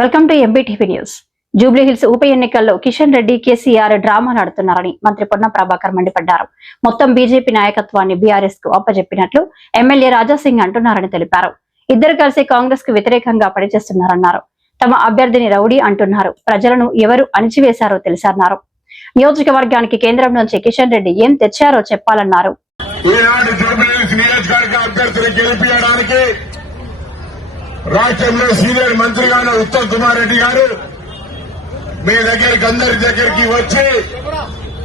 Welcome to MBTV news. Jubilee Hills ఉప ఎన్నికల్లో Kishan Reddy, KCR drama ఆడుతున్నారని మంత్రి పొన్నం ప్రభాకర్ మండిపడ్డారు. మొత్తం బీజేపీ నాయకత్వాన్ని బీఆర్ఎస్ కు అప్పజెప్పినట్లు ఎమ్మెల్యే రాజాసింగ్ అంటున్నారని తెలిపారు. ఇద్దరు కలిసి కాంగ్రెస్ కు వ్యతిరేకంగా పనిచేస్తున్నారన్నారు. తమ అభ్యర్థిని రౌడీ అంటున్నారు. ప్రజలను ఎవరు అణిచివేశారో తెలుసన్నారు. నియోజకవర్గానికి కేంద్రం నుంచి కిషన్ రెడ్డి ఏం తెచ్చారో చెప్పాలన్నారు. రాష్ట్రంలో సీనియర్ మంత్రిగా ఉత్తమ్ కుమార్ రెడ్డి గారు మీ దగ్గరికి అందరి దగ్గరికి వచ్చి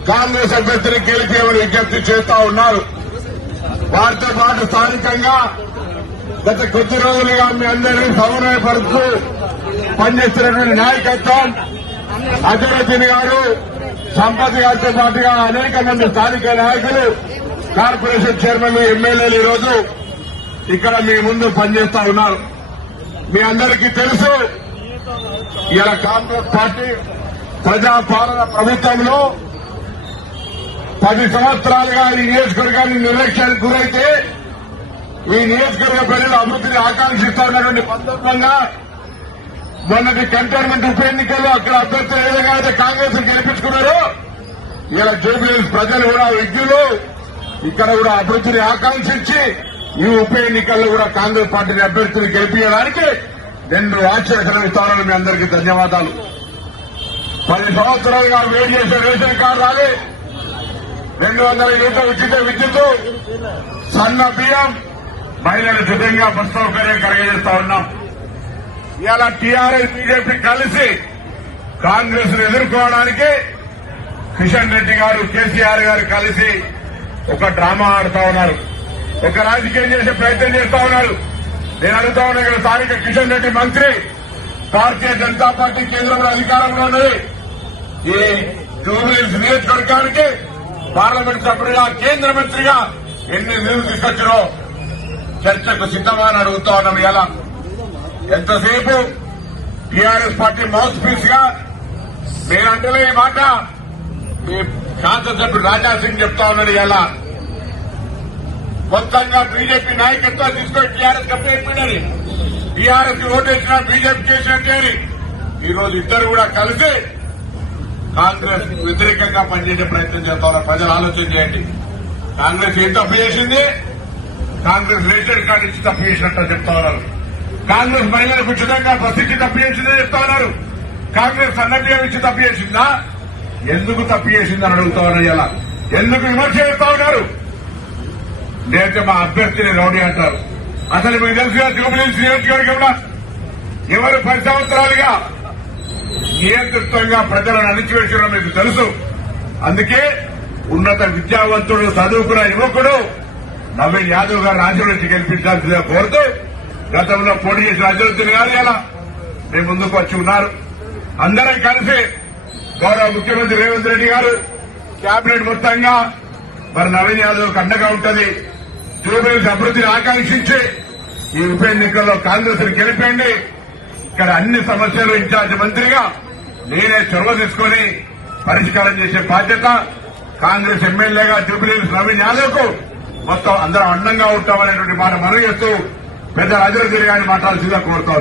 కాంగ్రెస్ అభ్యర్థిని గెలిపేమని విజ్ఞప్తి చేస్తా ఉన్నారు. వారితో పాటు స్థానికంగా గత కొద్ది రోజులుగా మీ అందరినీ సమన్వయపరుస్తూ పనిచేస్తున్నటువంటి నాయకత్వం అజరుద్దీన్ గారు, సంపత్ గారితో పాటుగా అనేక మంది స్థానిక నాయకులు, కార్పొరేషన్ చైర్మన్లు, ఎమ్మెల్యేలు ఈరోజు ఇక్కడ మీ ముందు పనిచేస్తా ఉన్నారు. మీ అందరికీ తెలుసు, ఇలా కాంగ్రెస్ పార్టీ ప్రజాపాలన ప్రభుత్వంలో 10 సంవత్సరాలుగా ఈ నియోజకవర్గాన్ని నిర్లక్ష్యానికి గురైతే ఈ నియోజకవర్గ ప్రజలు అభివృద్ధిని ఆకాంక్షిస్తున్నటువంటి సందర్భంగా మొన్నటి కంటోన్మెంట్ ఉప ఎన్నికల్లో అక్కడ అభ్యర్థులు ఏ విధంగా అయితే కాంగ్రెస్ గెలిపించుకున్నారో ఇలా జూబ్లీహిల్స్ ప్రజలు కూడా విజ్ఞులు ఇక్కడ కూడా అభివృద్ధిని ఆకాంక్షించి ఈ ఉప ఎన్నికల్లో కూడా కాంగ్రెస్ పార్టీని అభ్యర్థిని గెలిపించడానికి 2 ఆశ్చర్యకరమైన ఇస్తారని మీ అందరికీ ధన్యవాదాలు. 10 సంవత్సరాలుగా వెయిట్ చేసే రేషన్ కార్డు రాలే, 200 యూనిట్ల ఉచిత విద్యుత్, సన్న బియ్యం, మహిళల సిద్ధంగా బస్ సౌకర్యం కలగజేస్తా ఉన్నాం. ఇలా టీఆర్ఎస్, బీజేపీ కలిసి కాంగ్రెస్ ను ఎదుర్కోవడానికి కిషన్ రెడ్డి గారు, కేసీఆర్ గారు కలిసి ఒక డ్రామా ఆడుతా ఉన్నారు. ఒక రాజకీయం చేసే ప్రయత్నం చేస్తా ఉన్నారు. నేను అడుగుతా ఉన్నా, ఇక్కడ స్థానిక కిషన్ రెడ్డి మంత్రి, భారతీయ జనతా పార్టీ కేంద్రంలో అధికారంలో ఉన్నది. ఈ జూబ్లీహిల్స్ నియోజకవర్గానికి పార్లమెంట్ సభ్యుడిగా, కేంద్ర మంత్రిగా ఎన్ని నిధులు తీసుకొచ్చినో చర్చకు సిద్దమా అని అడుగుతా ఉన్నాం. ఇలా ఎంతసేపు టీఆర్ఎస్ పార్టీ మౌత్ పీస్ గా నేనంటే ఈ మాట ఈ శాసనసభ్యుడు రాజాసింగ్ చెప్తా ఉన్నాడు. ఇలా మొత్తంగా బీజేపీ నాయకత్వం తీసుకొని టీఆర్ఎస్ కంప్లైంట్ టీఆర్ఎస్ కి ఓటు వేసినా బీజేపీ చేసినట్టే ఈ రోజు ఇద్దరు కూడా కలిసి కాంగ్రెస్ వ్యతిరేకంగా పనిచేసే ప్రయత్నం చేస్తా ఉన్నారు. ప్రజలు ఆలోచన చేయండి. కాంగ్రెస్ ఏం తప్పు చేసింది? కాంగ్రెస్ రేషన్ కార్డు ఇచ్చి తప్పు చేసినట్టు చెప్తా ఉన్నారు. కాంగ్రెస్ మహిళలకు ఉచితంగా బస్సు ఇచ్చి తప్పు చేసిందని చెప్తా ఉన్నారు. కాంగ్రెస్ అన్నబియ్యం ఇచ్చి తప్పు చేసిందా? ఎందుకు తప్పు చేసిందని అడుగుతా ఉన్నారు. ఇలా ఎందుకు విమర్శ చేస్తా ఉన్నారు? లేకపోతే మా అభ్యర్థిని రౌడీ అంటారు. అసలు మీకు తెలుసుగా జూబ్లీహిల్స్ నియోజకవర్గంలో ఎవరు 10 సంవత్సరాలుగా నియంతృత్వంగా ప్రజలను అణిచివేయడం మీకు తెలుసు. అందుకే ఉన్నత విద్యావంతుడు, చదువుకున్న యువకుడు నవీన్ యాదవ్ గారు రాజ్యం నుంచి గెలిపించాల్సిందిగా కోరుతూ గతంలో పోటీ చేసిన అజరుద్దీన్ గారు ఇలా మీ ముందుకు వచ్చి ఉన్నారు. అందరం కలిసి గౌరవ ముఖ్యమంత్రి రేవంత్ రెడ్డి గారు, కేబినెట్ మొత్తంగా మరి నవీన్ యాదవ్ అండగా ఉంటుంది. జూబ్లీహిల్స్ అభివృద్ధిని ఆకాంక్షించి ఈ ఉప ఎన్నికల్లో కాంగ్రెస్ ని గెలిపండి. ఇక్కడ అన్ని సమస్యలు ఇన్ఛార్జ్ మంత్రిగా నేనే చొరవ తీసుకుని పరిష్కారం చేసే బాధ్యత కాంగ్రెస్ ఎమ్మెల్యేగా జూబ్లీహిల్స్ నవీన్ యాదవ్ కు మొత్తం అందరం అండంగా ఉంటామనేటువంటి మాట మనవి చేస్తూ పెద్ద అజరుద్దీన్ గారిని మాట్లాడాల్సిందిగా కోరుతా